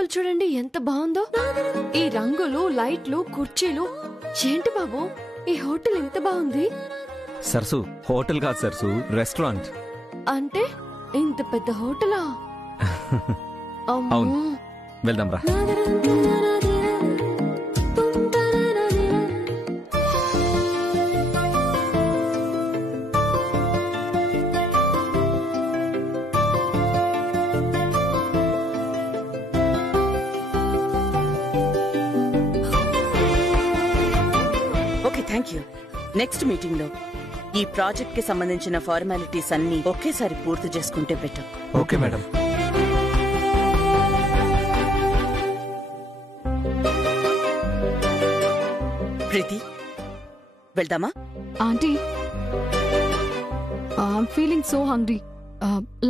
లోపల చూడండి ఎంత బాగుందో. ఈ రంగులు, లైట్లు, కుర్చీలు. ఏంటి బాబు ఈ హోటల్ ఎంత బాగుంది? సరసు, హోటల్ కాదు సరసు, రెస్టారెంట్. అంటే ఇంత పెద్ద హోటలా? అవును, వెళ్దాం రా. Okay, thank you. Next meeting లో ఈ ప్రాజెక్ట్ కి సంబంధించిన ఫార్మాలిటీస్ అన్ని ఒకేసారి పూర్తి చేసుకుంటే బెటర్. Okay madam. ప్రీతి, వెళ్దామా? Aunty, I'm feeling so hungry.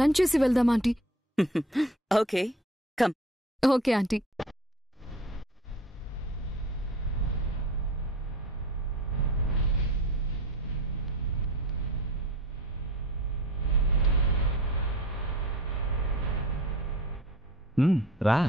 Lunch చేసి వెళ్దామా aunty? Okay, come. Okay aunty. రా.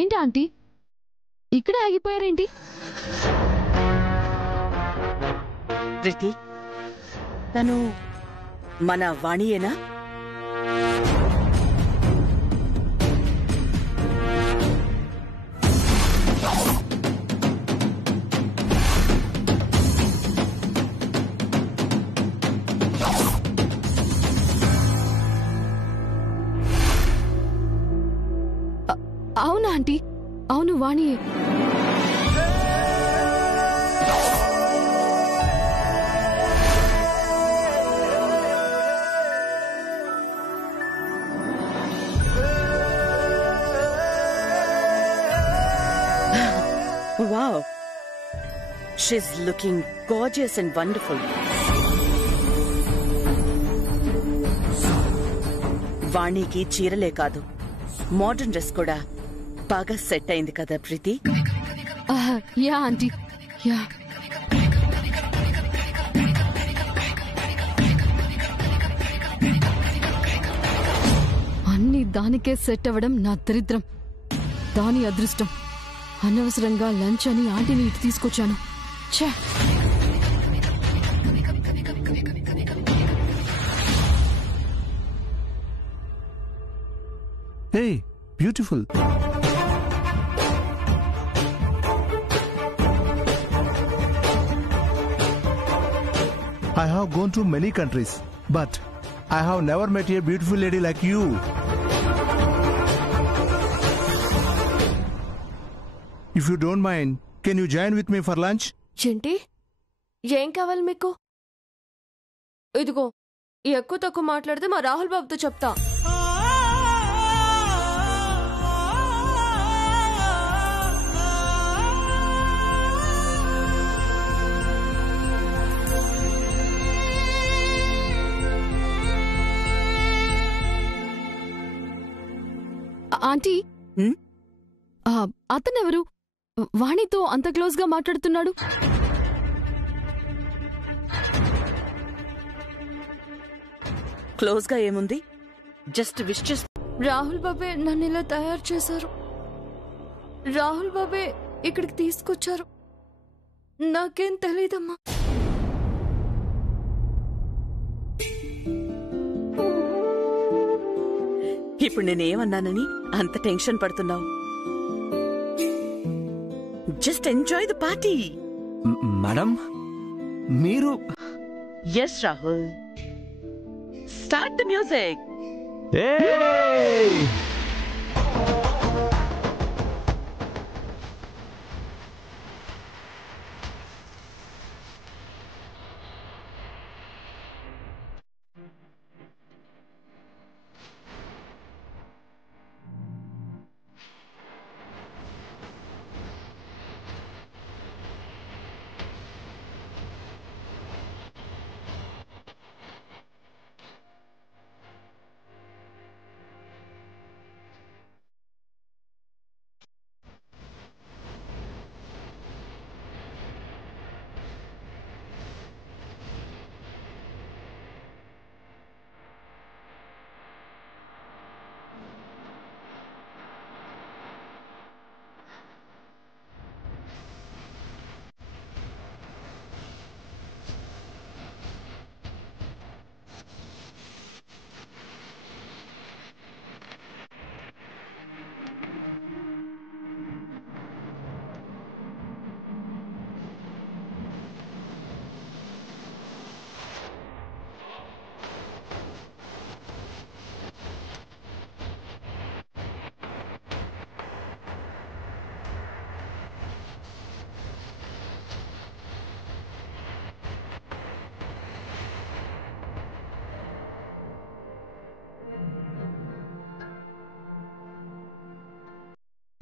ఏంటి ఆంటీ ఇక్కడ ఆగిపోయారేంటి? ప్రీతి, తను మన వాణియేనా? అవునా ఆంటీ? అవును, వాణియే. Wow, she's looking gorgeous and wonderful. వాణికి చీరలే కాదు, మోడర్న్ డ్రెస్ కూడా బాగా సెట్ అయింది కదా ప్రీతి? Yeah aunty, yeah. అన్ని దానికే సెట్ అవ్వడం నా దరిద్రం, దాని అదృష్టం. అనవసరంగా లంచ్ అని ఆంటీని ఇటు తీసుకొచ్చాను. ఛే! Hey, beautiful. I have gone to many countries, but I have never met a beautiful lady like you. If you don't mind, can you join with me for lunch? ఏంటి? ఏం కావాలి మీకు? ఇదిగో, ఎక్కువ తక్కువ మాట్లాడితే మా రాహుల్ బాబుతో చెప్తా. ఆంటీ, అతనెవరు వాణితో అంత క్లోజ్ గా మాట్లాడుతున్నాడు? క్లోజ్ గా ఏముంది, జస్ట్ విష్ చేసి. రాహుల్ బాబే నన్ను ఇలా తయారు చేశారు. రాహుల్ బాబే ఇక్కడికి తీసుకొచ్చారు. నాకేం తెలీదమ్మా. ఇప్పుడు నేనేమన్నానని అంత టెన్షన్ పడుతున్నావు? Just enjoy the party. Madam, మీరు? Yes Rahul, start the music.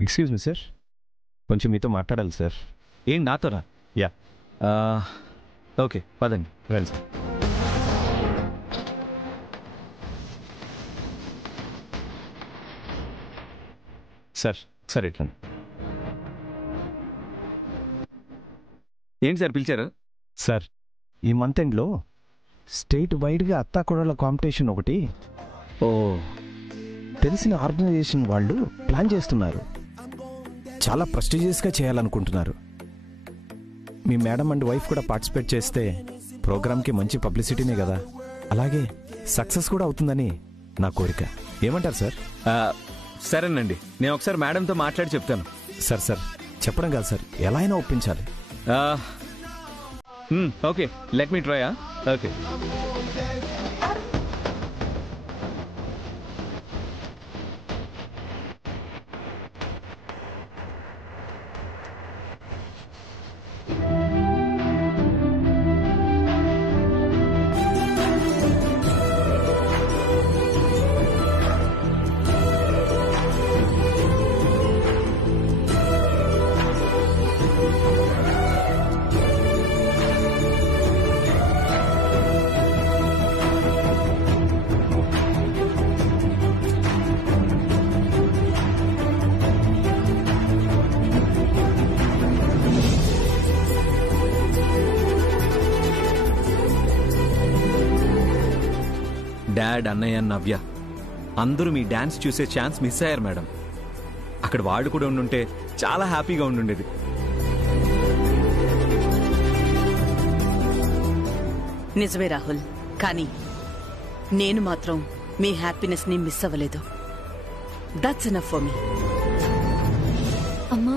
Excuse me sir, కొంచెం మీతో మాట్లాడాలి సార్. ఏం నాతోనా? యా. ఓకే పదండి. రండి సార్. సార్ సార్ ఇట్లా ఏంటి సార్ పిలిచారు? సార్, ఈ మంత్ ఎండ్లో స్టేట్ వైడ్గా అత్తాకోడళ్ళ కాంపిటీషన్ ఒకటి ఓ తెలిసిన ఆర్గనైజేషన్ వాళ్ళు ప్లాన్ చేస్తున్నారు. చాలా ప్రెస్టీజియస్గా చేయాలనుకుంటున్నారు. మీ మేడం అండ్ వైఫ్ కూడా పార్టిసిపేట్ చేస్తే ప్రోగ్రామ్కి మంచి పబ్లిసిటీనే కదా, అలాగే సక్సెస్ కూడా అవుతుందని నా కోరిక. ఏమంటారు సార్? సరేనండి, నేను ఒకసారి మేడంతో మాట్లాడి చెప్తాను. సార్ సార్ చెప్పడం కాదు సార్, ఎలా అయినా ఒప్పించాలి. Okay, let me try. Okay. Dad, అన్నయ్య, నవ్య అందరూ మీ డాన్స్ చూసే ఛాన్స్ మిస్ అయ్యారు మేడం. అక్కడ వాళ్ళు కూడా ఉండుంటే చాలా హ్యాపీగా ఉండుండేది. నిజమే రాహుల్, కానీ నేను మాత్రం మీ హ్యాపీనెస్ ని మిస్ అవ్వలేదు. That's enough for me. అమ్మా,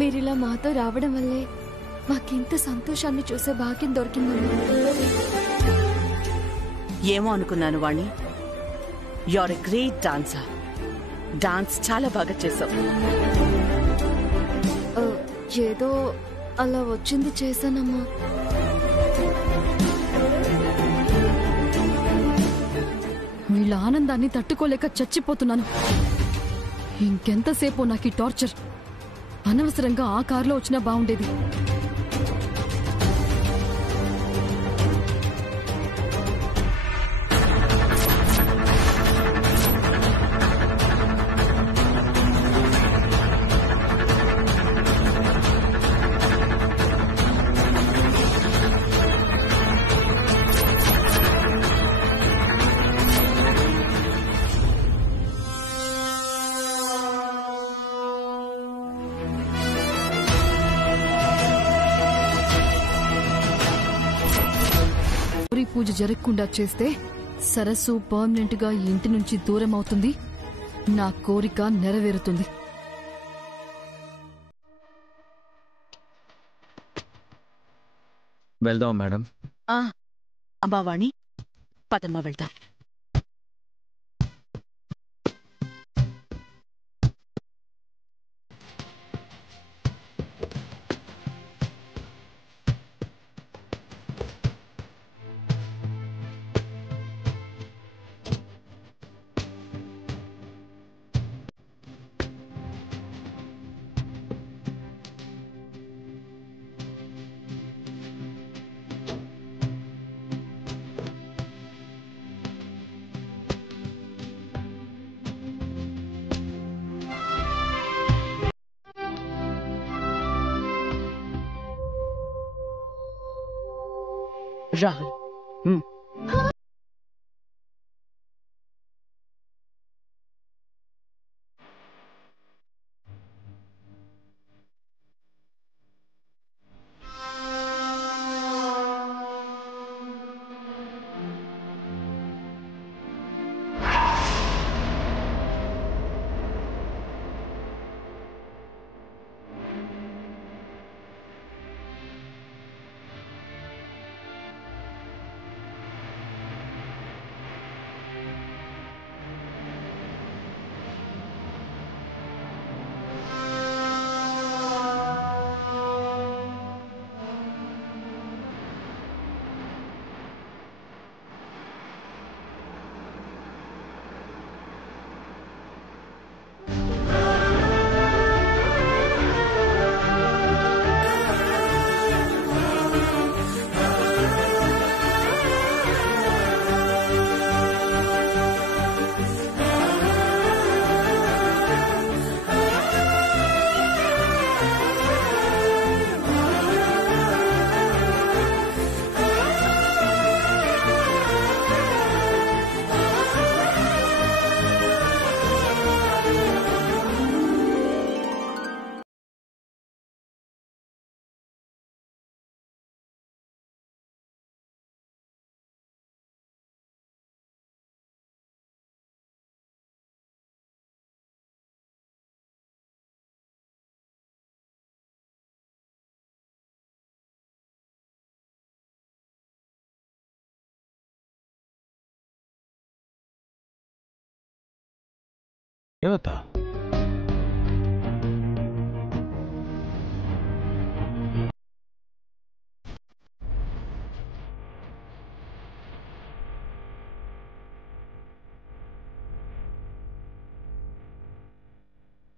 మీరిలా మాతో రావడం వల్లే మాకింత సంతోషాన్ని చూసే భాగ్యం దొరికిందమ్మా. ఏమో అనుకున్నాను Vani, you are a great dancer. Dance చాలా బాగా చేసావు. ఏదో అలా వచ్చింది చేశానమ్మా. వీళ్ళ ఆనందాన్ని తట్టుకోలేక చచ్చిపోతున్నాను. ఇంకెంతసేపు నాకు ఈ టార్చర్. అనవసరంగా ఆ కారులో వచ్చినా బాగుండేది. పూజ జరగకుండా చేస్తే సరస్సు పర్మనెంట్ గా ఇంటి నుంచి దూరం అవుతుంది. నా కోరిక నెరవేరుతుంది. వెళ్దాం మేడం. అమ్మా వాణి, పదమ్మ వెళ్దాం. రాహుల్, దేవత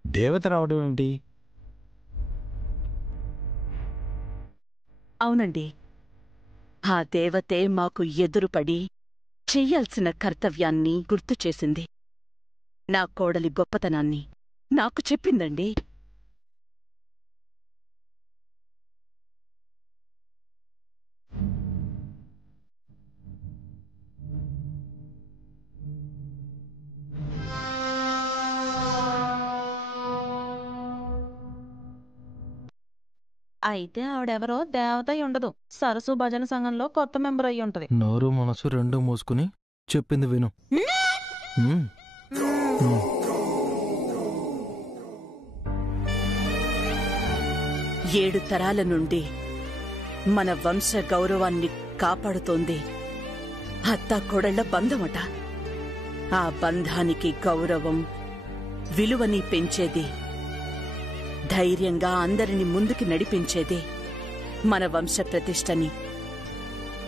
దేవత రావడం ఏంటి? అవునండి, ఆ దేవతే మాకు ఎదురుపడి చెయ్యాల్సిన కర్తవ్యాన్ని గుర్తు చేసింది. నా కోడలి గొప్పతనాన్ని నాకు చెప్పిందండి. అయితే ఆవిడెవరో దేవత అయి ఉండదు. సరసు భజన సంఘంలో కొత్త మెంబర్ అయి ఉంటది. నోరు మనసు రెండు మూసుకుని చెప్పింది విను. 7 తరాల నుండి మన వంశ గౌరవాన్ని కాపాడుతోంది అత్తా కోడళ్ల బంధమట. ఆ బంధానికి గౌరవం, విలువని పెంచేది, ధైర్యంగా అందరిని ముందుకి నడిపించేది, మన వంశ ప్రతిష్టని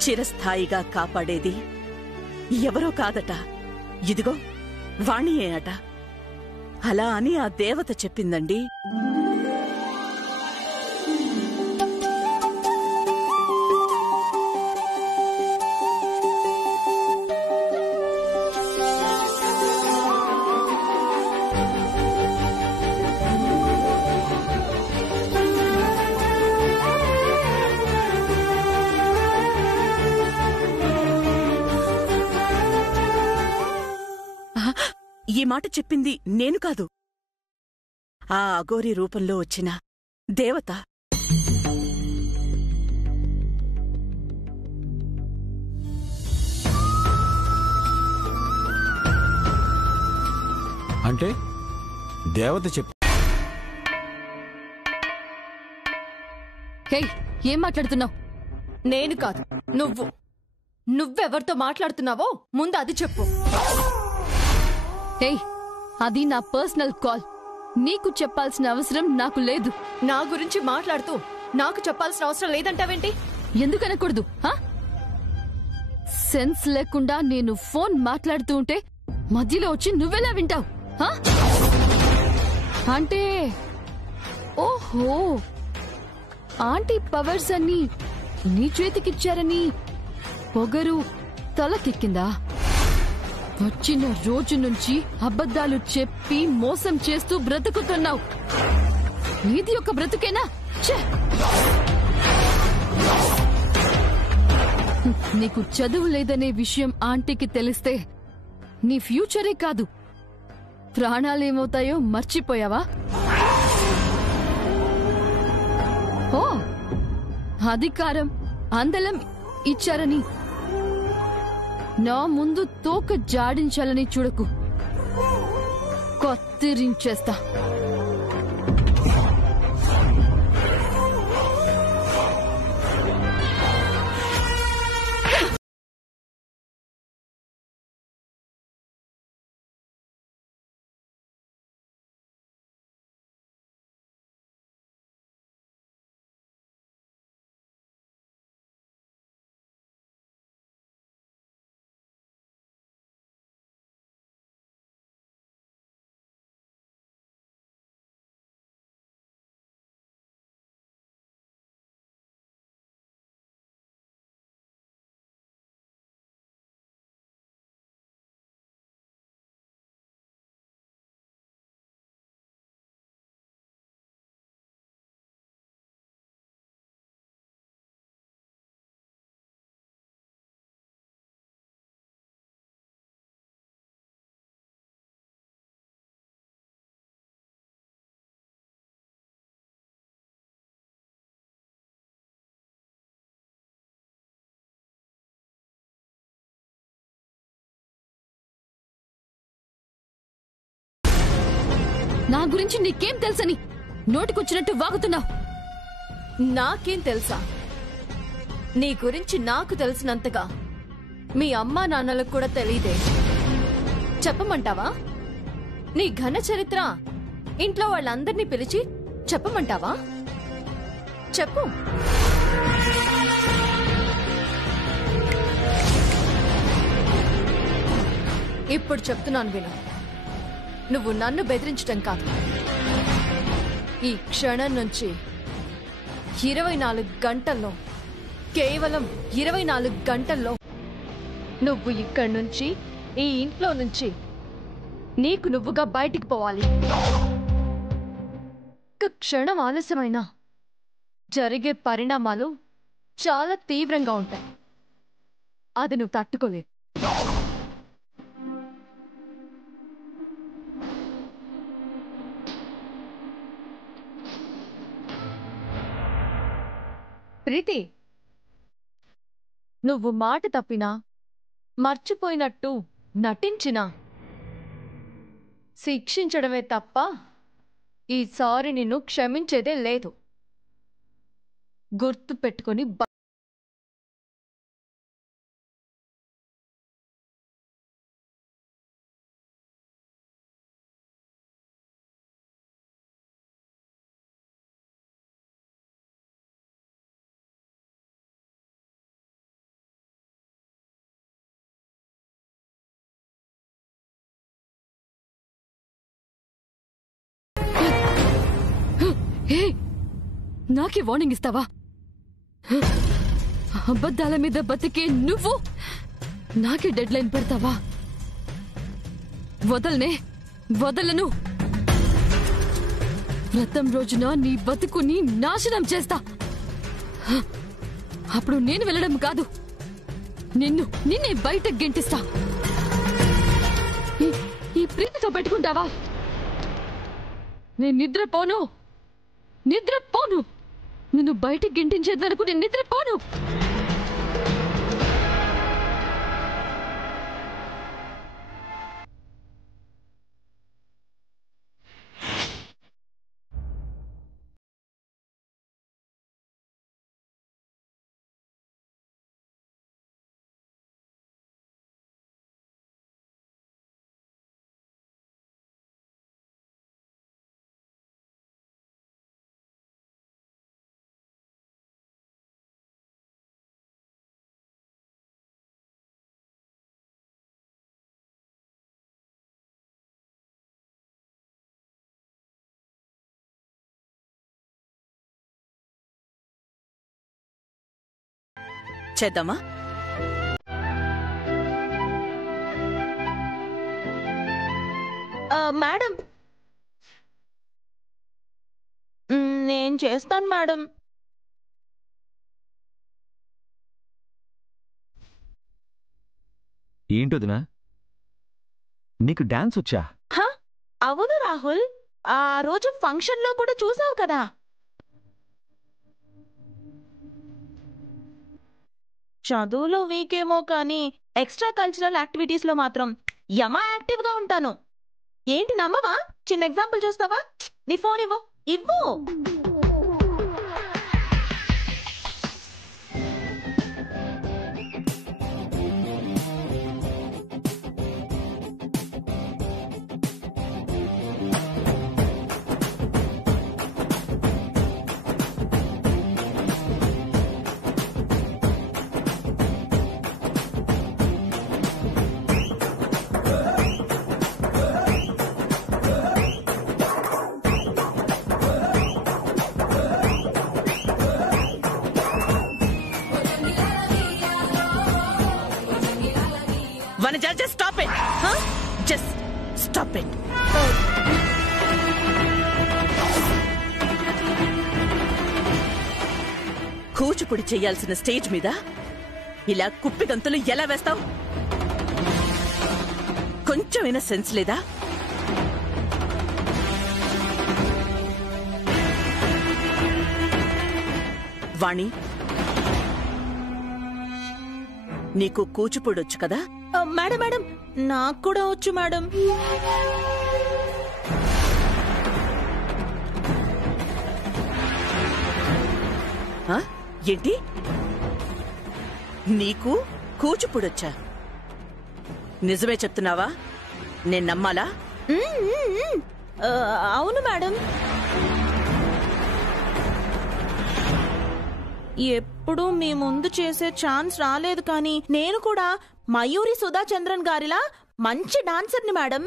చిరస్థాయిగా కాపాడేది ఎవరో కాదట, ఇదిగో వాణియే అట. అలా అని ఆ దేవత చెప్పిందండి. ఈ మాట చెప్పింది నేను కాదు, ఆ అఘోరి రూపంలో వచ్చిన దేవత. అంటే దేవత హే, ఏం మాట్లాడుతున్నావు? నేను కాదు, నువ్వు. నువ్వెవరితో మాట్లాడుతున్నావో ముందు అది చెప్పు. ఏయ్, అది నా పర్సనల్ కాల్. నీకు చెప్పాల్సిన అవసరం నాకు లేదు. నా గురించి మాట్లాడుతూ నాకు చెప్పాల్సిన అవసరం లేదంటావేంటి? ఎందుకనకూడదు? సెన్స్ లేకుండా నేను ఫోన్ మాట్లాడుతూ ఉంటే మధ్యలో వచ్చి నువ్వెలా వింటావు? అంటే ఓహో, ఆంటీ పవర్స్ అన్ని నీ చేతికిచ్చారని పొగరు తలకెక్కిందా? వచ్చిన రోజు నుంచి అబద్ధాలు చెప్పి మోసం చేస్తూ బ్రతుకుతున్నావు. నీది ఒక బ్రతుకేనా? ఛే! నీకు చదువు లేదనే విషయం ఆంటీకి తెలిస్తే నీ ఫ్యూచరే కాదు, ప్రాణాలేమవుతాయో మర్చిపోయావా? ఓ, అధికారం అందలం ఇచ్చారని నా ముందు తోక జాడించాలని చూడకు, కత్తిరించేస్తా. నా గురించి నీకేం తెలుసని నోటికొచ్చినట్టు వాగుతున్నావు? నాకేం తెలుసా? నీ గురించి నాకు తెలిసినంతగా మీ అమ్మా నాన్నలకు కూడా తెలీదే. చెప్పమంటావా? నీ ఘన చరిత్ర ఇంట్లో వాళ్ళందర్నీ పిలిచి చెప్పమంటావా? చెప్పు. ఇప్పుడు చెప్తున్నాను విను. నువ్వు నన్ను బెదిరించటం కాదు. ఈ క్షణం నుంచి 24 గంటల్లో, కేవలం 24 గంటల్లో నువ్వు ఇక్కడి నుంచి, ఈ ఇంట్లో నుంచి నీకు నువ్వుగా బయటికి పోవాలి. ఒక్క క్షణం ఆలస్యమైనా జరిగే పరిణామాలు చాలా తీవ్రంగా ఉంటాయి. అది నువ్వు తట్టుకోలేవు. ప్రీతి, నువ్వు మాట తప్పినా, మర్చిపోయినట్టు నటించినా శిక్షించడమే తప్ప ఈసారి నిన్ను క్షమించేదే లేదు. గుర్తు పెట్టుకొని నాకే వార్నింగ్ ఇస్తావా? అబద్ధాల మీద బతికే నువ్వు నాకే డెడ్ లైన్ పెడతావా? వదలను. వ్రతం రోజున నీ బతుకుని నాశనం చేస్తా. అప్పుడు నేను వెళ్ళడం కాదు, నిన్నే బయట గెంటిస్తా. ఈ ప్రీతితో పెట్టుకుంటావా? నేను నిద్రపోను. నిన్ను బయటికి గెంటించేది వరకు నేను నిద్రపోను. చేద్దామా? మేడం, నేను చేస్తాను మేడం. ఏంటొదినా, నీకు డాన్స్ వచ్చా? అవును రాహుల్, ఆ రోజు ఫంక్షన్ లో కూడా చూసావు కదా. చదువులో వీకేమో కానీ ఎక్స్ట్రా కల్చరల్ యాక్టివిటీస్ లో మాత్రం యమా యాక్టివ్ గా ఉంటాను. ఏంటి నమ్మవా? చిన్న ఎగ్జాంపుల్ చూస్తావా? నీ ఫోన్ ఇవ్వు. ఇవ్వు. Vanaja, just stop it. Huh? Just stop it. Kuchipudi చేయాల్సిన స్టేజ్ మీద ఇలా కుప్పి గంతులు ఎలా వేస్తావు? కొంచెమైనా సెన్స్ లేదా? వాణి, నీకు కూచిపూడొచ్చు కదా? మేడం మేడం, నాకు కూడా వచ్చు మేడం. ఏంటి, నీకు కూచిపూడొచ్చా? నిజమే చెప్తున్నావా? నేను నమ్మాలా? అవును మేడం. ఎప్పుడు మీ ముందు చేసే ఛాన్స్ రాలేదు, కానీ నేను కూడా మయూరి సుధా చంద్రన్ గారిలా మంచి డాన్సర్ని మేడం.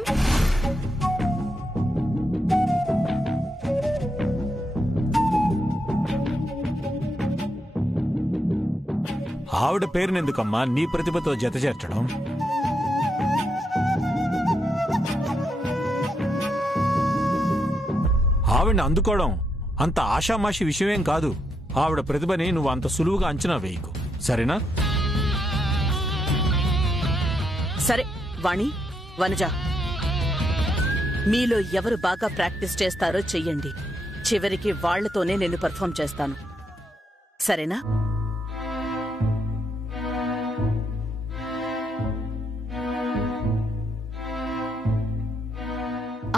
ఆవిడ పేరునెందుకమ్మా నీ ప్రతిభతో జత చేర్చడం? ఆవిడ్ని అందుకోవడం అంత ఆషామాషి విషయమేం కాదు. ఆవిడ ప్రతిభని నువ్వు అంత సులువుగా అంచనా వేయకు, సరేనా? సరే వాణి, వనజ, మీలో ఎవరు బాగా ప్రాక్టీస్ చేస్తారో చెయ్యండి. చివరికి వాళ్లతోనే నేను పర్ఫామ్ చేస్తాను, సరేనా?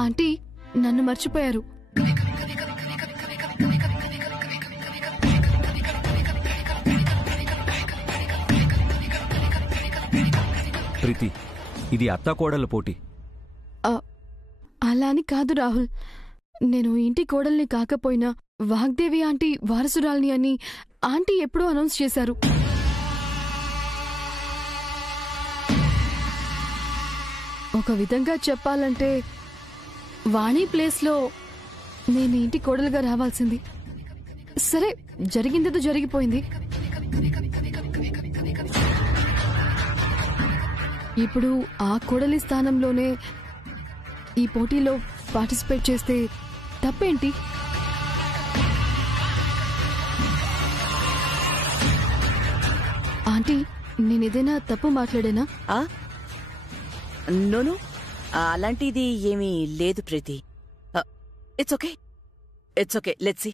ఆంటీ, నన్ను మర్చిపోయారు. ప్రీతి, ఇది అత్తాకోడళ్ళ పోటీ. అలా అని కాదు రాహుల్, నేను ఇంటి కోడల్ని కాకపోయినా వాగ్దేవి ఆంటీ వారసురాల్ని అని ఆంటీ ఎప్పుడూ అనౌన్స్ చేశారు. ఒక విధంగా చెప్పాలంటే వాణి ప్లేస్లో నేను ఇంటి కోడలుగా రావాల్సింది. సరే, జరిగిందేదో జరిగిపోయింది. ఇప్పుడు ఆ కోడలి స్థానంలోనే ఈ పోటీలో పార్టిసిపేట్ చేస్తే తప్పేంటి? ఆంటీ, నేనేదైనా తప్పు మాట్లాడేనా? నోను, అలాంటిది ఏమీ లేదు Preethi. It's okay, it's okay, let's see.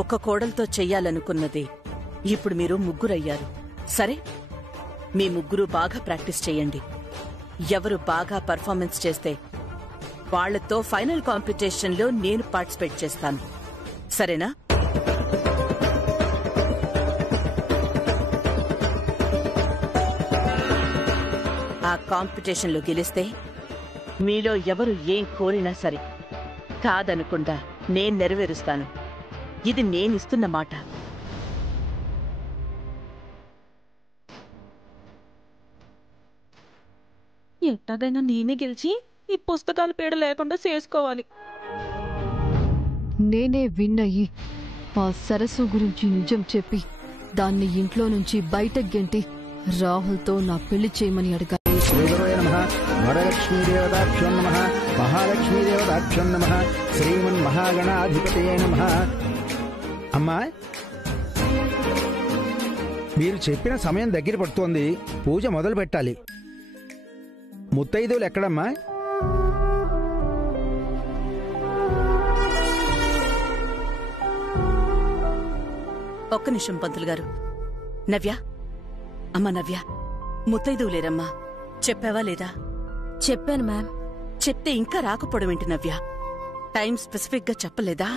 ఒక కోడలతో చెయ్యాలనుకున్నది ఇప్పుడు మీరు ముగ్గురయ్యారు. సరే, మీ ముగ్గురు బాగా ప్రాక్టీస్ చేయండి. ఎవరు బాగా పర్ఫార్మెన్స్ చేస్తే వాళ్లతో ఫైనల్ కాంపిటీషన్లో నేను పార్టిసిపేట్ చేస్తాను, సరేనా? ఆ కాంపిటీషన్లో గెలిస్తే మీలో ఎవరు ఏం కోరినా సరే కాదనకుండా నేను నెరవేరుస్తాను. ఇది నేనిస్తున్న మాట. ఎట్టాగైనా నేనే గెలిచి ఈ పుస్తకాల పీడ లేకుండా చేసుకోవాలి. నేనే విన్ అయ్యి ఆ సరస్సు గురించి నిజం చెప్పి దాన్ని ఇంట్లో నుంచి బయటకు గెంటి రాహుల్తో నా పెళ్లి చేయమని అడగాలి. శ్రీగురవే నమః. వరలక్ష్మీదేవతాభ్యో నమః. మహాలక్ష్మీదేవతాభ్యో నమః. శ్రీమన్మహాగణాధిపతయే నమః. అమ్మా, మీరు చెప్పిన సమయం దగ్గర పడుతోంది. పూజ మొదలు పెట్టాలి. ముత్తైదువులు ఎక్కడమ్మా? ఒక్క నిమిషం పంతులు గారు. నవ్య, అమ్మా నవ్య, ముత్తైదువు లేరమ్మా. చెప్పావా లేదా? చెప్పాను మ్యామ్. చెప్తే ఇంకా రాకపోవడం ఏంటి నవ్య? టైం స్పెసిఫిక్ గా చెప్పలేదా?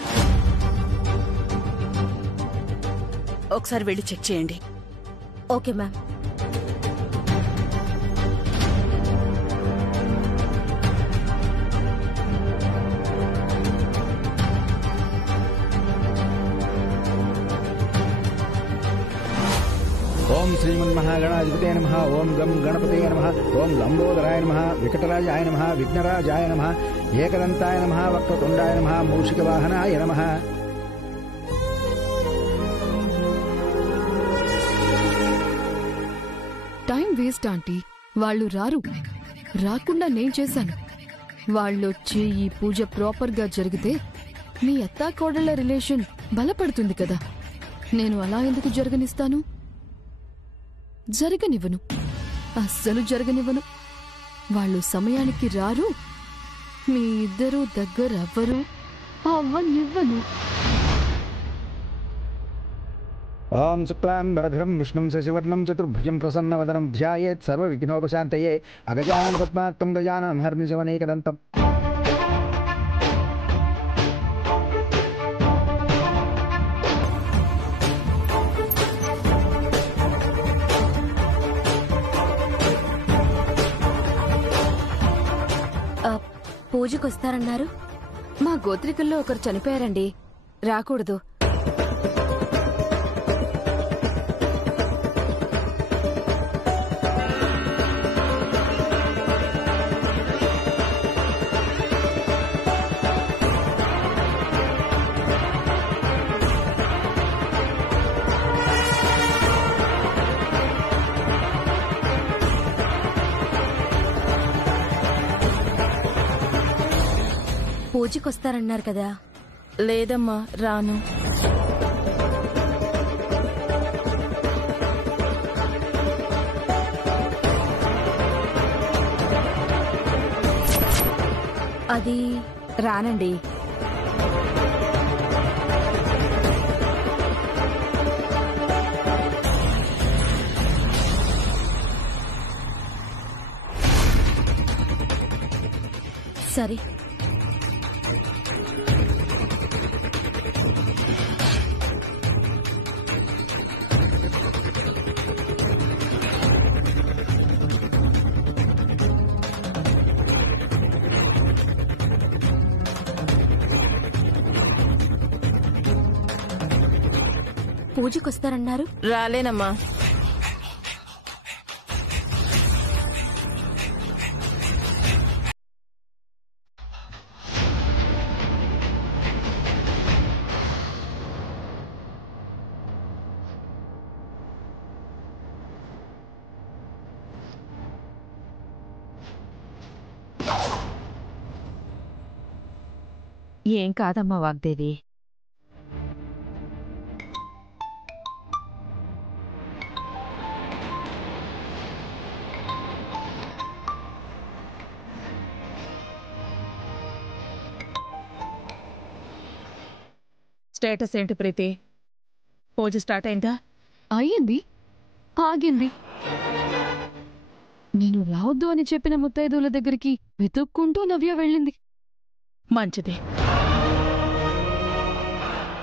ఒకసారి వెళ్ళి చెక్ చేయండి. Okay ma'am. ఓం శ్రీమన్మహాగణాధిపతయే నమః. ఓం గం గణపతయే నమః. ఓం లంబోదరాయ నమః. వికటరాజాయ నమః. విఘ్నరాజాయ నమః. ఏకదంతాయ నమః. వక్రతుండాయ నమః. మూషికవాహనాయ నమః. Time waste aunty. వాళ్ళు రారు. రాకుండా నేను చేశాను. వాళ్ళొచ్చి ఈ పూజ ప్రాపర్గా జరిగితే మీ అత్తాకోడళ్ల రిలేషన్ బలపడుతుంది కదా. నేను అలా ఎందుకు జరగనిస్తాను? జరగనివ్వను. అస్సలు జరగనివ్వను. వాళ్ళు సమయానికి రారు. మీ ఇద్దరూ దగ్గరవ్వరు. అవ్వనివ్వను. ఓం శుక్లాం వరధరం విష్ణుం శశివర్ణం చతుర్భుజం ప్రసన్నవదనం ధ్యాయేత్ సర్వవిఘ్నోపశాంతయే. అగజానన పద్మార్కం గజాననం హర్నిశమనేకదంతం. పూజకొస్తారన్నారు. మా గోత్రికుల్లో ఒకరు చనిపోయారండి. రాకూడదు. పూజకొస్తారన్నారు కదా. లేదమ్మా, రాను. అది రానండి. సరే. పూజకొస్తారన్నారు. రాలేనమ్మా. ఏం కాదమ్మా వాగ్దేవి. స్టేటస్ ఏంటి ప్రీతి? పూజ స్టార్ట్ అయిందా? అయ్యింది. ఆగింది. నేను రావద్దు అని చెప్పిన ముత్తైదువుల దగ్గరికి వెతుక్కుంటూ నవ్య వెళ్ళింది. మంచిది.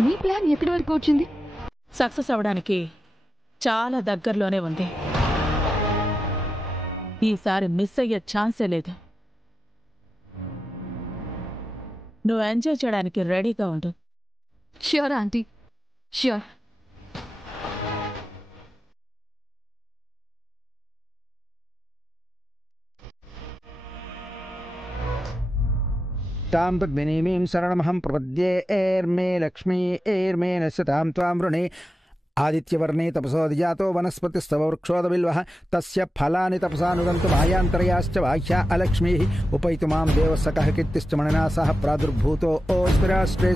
మీ ప్లాన్ ఎక్కడి వరకు వచ్చింది? సక్సెస్ అవడానికి చాలా దగ్గరలోనే ఉంది. ఈసారి మిస్ అయ్యే ఛాన్సే లేదు. నువ్వు ఎంజాయ్ చేయడానికి రెడీగా ఉండు. Sure aunty, sure. तां पद्मिनीमीं शरणमहं प्रपद्ये एर्मे लक्ष्मी एर्मे नश्यतां त्वां वृणे आदित्यवर्णे तपसोऽधिजातो वनस्पतिस्तव वृक्षोदबिल्वः तस्य फलानि तपसानुगन्तु मायान्तर्याश्च बाह्या अलक्ष्मीः उपैतु मां देवः सकः कीर्तिश्च मणिना सह प्रादुर्भूतो ओस्मिराष्ट्रे